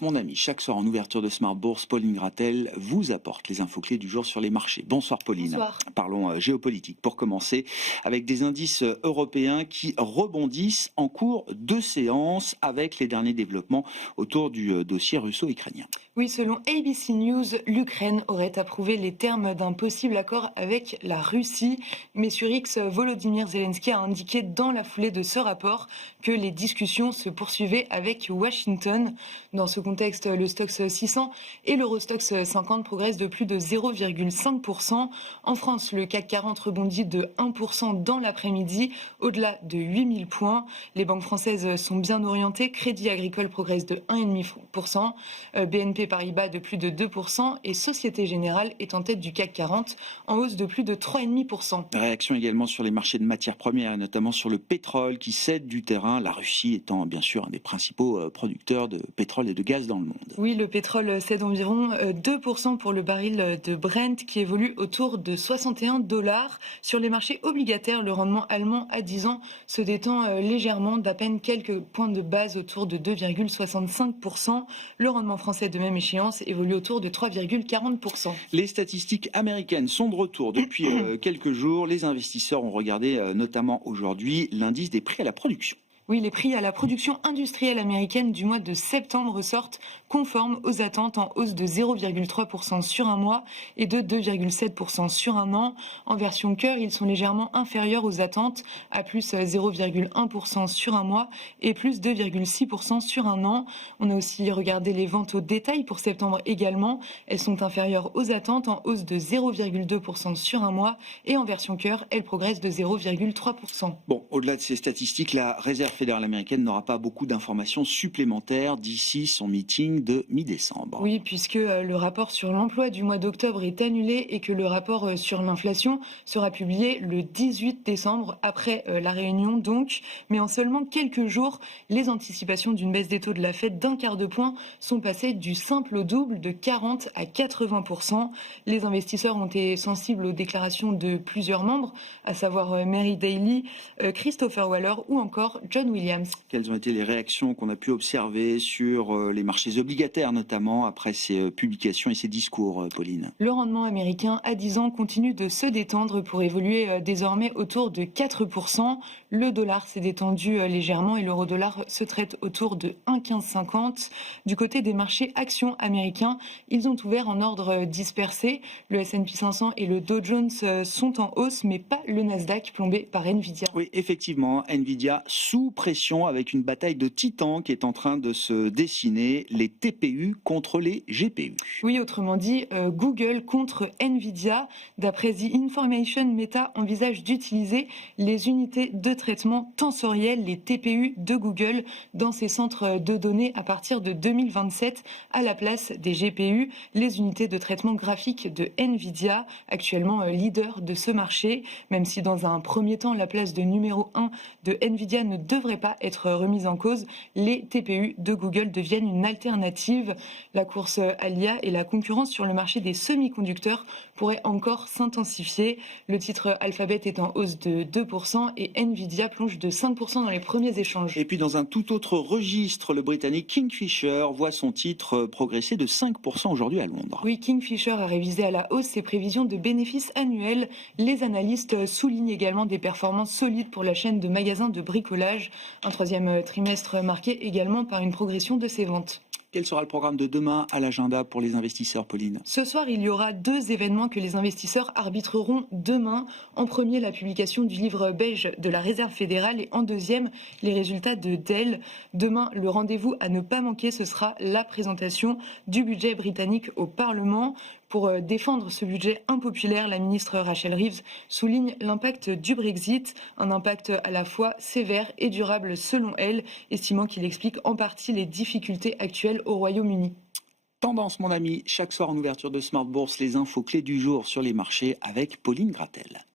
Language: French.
Tendance, mon ami. Chaque soir en ouverture de Smart Bourse, Pauline Gratel vous apporte les infos clés du jour sur les marchés. Bonsoir Pauline. Bonsoir. Parlons géopolitique pour commencer avec des indices européens qui rebondissent en cours de séance avec les derniers développements autour du dossier russo-ukrainien. Oui, selon ABC News, l'Ukraine aurait approuvé les termes d'un possible accord avec la Russie. Mais sur X, Volodymyr Zelensky a indiqué dans la foulée de ce rapport que les discussions se poursuivaient avec Washington. Dans ce contexte, le Stoxx 600 et l'Eurostoxx 50 progressent de plus de 0,5%. En France, le CAC 40 rebondit de 1% dans l'après-midi, au-delà de 8000 points. Les banques françaises sont bien orientées. Crédit Agricole progresse de 1,5%. BNP Paribas de plus de 2% et Société Générale est en tête du CAC 40 en hausse de plus de 3,5%. Réaction également sur les marchés de matières premières, notamment sur le pétrole qui cède du terrain, la Russie étant bien sûr un des principaux producteurs de pétrole et de gaz dans le monde. Oui, le pétrole cède environ 2% pour le baril de Brent qui évolue autour de 61 $. Sur les marchés obligataires, le rendement allemand à 10 ans se détend légèrement d'à peine quelques points de base autour de 2,65%. Le rendement français de même échéance évolue autour de 3,40%. Les statistiques américaines sont de retour depuis quelques jours. Les investisseurs ont regardé notamment aujourd'hui l'indice des prix à la production. Oui, les prix à la production industrielle américaine du mois de septembre ressortent conformes aux attentes en hausse de 0,3% sur un mois et de 2,7% sur un an. En version cœur, ils sont légèrement inférieurs aux attentes à plus 0,1% sur un mois et plus 2,6% sur un an. On a aussi regardé les ventes au détail pour septembre également. Elles sont inférieures aux attentes en hausse de 0,2% sur un mois et en version cœur, elles progressent de 0,3%. Bon, au-delà de ces statistiques, la Réserve fédérale américaine n'aura pas beaucoup d'informations supplémentaires d'ici son meeting de mi-décembre. Oui, puisque le rapport sur l'emploi du mois d'octobre est annulé et que le rapport sur l'inflation sera publié le 18 décembre, après la réunion donc. Mais en seulement quelques jours, les anticipations d'une baisse des taux de la Fed d'un quart de point sont passées du simple au double, de 40 à 80%. Les investisseurs ont été sensibles aux déclarations de plusieurs membres, à savoir Mary Daly, Christopher Waller ou encore John Williams. Quelles ont été les réactions qu'on a pu observer sur les marchés obligataires, notamment après ces publications et ces discours, Pauline? Le rendement américain à 10 ans continue de se détendre pour évoluer désormais autour de 4%. Le dollar s'est détendu légèrement et l'euro-dollar se traite autour de 1,1550. Du côté des marchés actions américains, ils ont ouvert en ordre dispersé. Le S&P 500 et le Dow Jones sont en hausse, mais pas le Nasdaq plombé par Nvidia. Oui, effectivement, Nvidia sous pression avec une bataille de titans qui est en train de se dessiner, les TPU contre les GPU. Oui, autrement dit, Google contre Nvidia. D'après The Information, Meta envisage d'utiliser les unités de traitement tensoriel, les TPU de Google, dans ses centres de données à partir de 2027 à la place des GPU, les unités de traitement graphique de Nvidia, actuellement leader de ce marché, même si dans un premier temps la place de numéro 1 de Nvidia ne devrait pas être remise en cause, les TPU de Google deviennent une alternative. La course à l'IA et la concurrence sur le marché des semi-conducteurs pourraient encore s'intensifier. Le titre Alphabet est en hausse de 2% et Nvidia plonge de 5% dans les premiers échanges. Et puis dans un tout autre registre, le Britannique Kingfisher voit son titre progresser de 5% aujourd'hui à Londres. Oui, Kingfisher a révisé à la hausse ses prévisions de bénéfices annuels. Les analystes soulignent également des performances solides pour la chaîne de magasins de bricolage. Un troisième trimestre marqué également par une progression de ses ventes. Quel sera le programme de demain à l'agenda pour les investisseurs, Pauline? Ce soir, il y aura 2 événements que les investisseurs arbitreront demain. En premier, la publication du livre beige de la Réserve fédérale et en deuxième, les résultats de Dell. Demain, le rendez-vous à ne pas manquer, ce sera la présentation du budget britannique au Parlement. Pour défendre ce budget impopulaire, la ministre Rachel Reeves souligne l'impact du Brexit, un impact à la fois sévère et durable selon elle, estimant qu'il explique en partie les difficultés actuelles au Royaume-Uni. Tendance, mon ami, chaque soir en ouverture de Smart Bourse, les infos clés du jour sur les marchés avec Pauline Gratel.